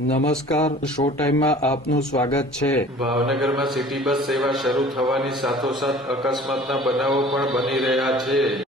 નમસ્કાર, શો ટાઈમમાં આપનું સ્વાગત છે. ભાવનગરમાં સિટી બસ સેવા શરૂ થવાની સાથોસાથ અકસ્માતના બનાવો પણ બની રહ્યા છે.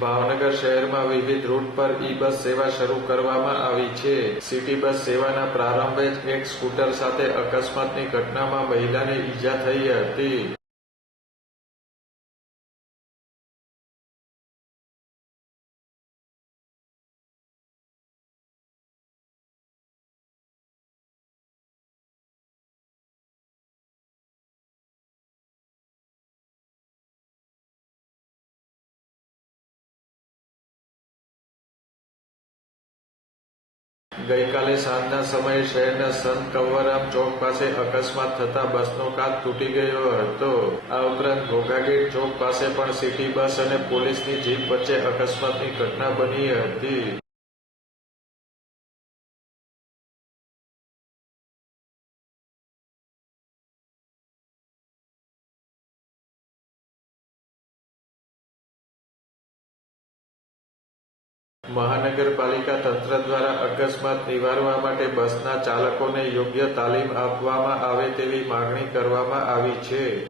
ભાવનગર શહેરમાં વિવિધ રૂટ પર ઈ-બસ સેવા શરૂ કરવામાં આવી છે. સિટી બસ સેવાના પ્રારંભે જ એક સ્કૂટર સાથે અકસ્માતની ઘટનામાં મહિલાને ઈજા થઈ હતી. ગઈકાલે સાંજના સમયે શહેરના સંત કંવરરામ ચોક પાસે અકસ્માત થતા બસનો કાચ તૂટી ગયો હતો. આ ઉપરાંત ઘોઘાગેટ ચોક પાસે પણ સિટી બસ અને પોલીસની જીપ વચ્ચે અકસ્માતની ઘટના બની હતી. મહાનગરપાલિકા તંત્ર દ્વારા અકસ્માત નિવારવા માટે બસના ચાલકોને યોગ્ય તાલીમ આપવામાં આવે તેવી માંગણી કરવામાં આવી છે.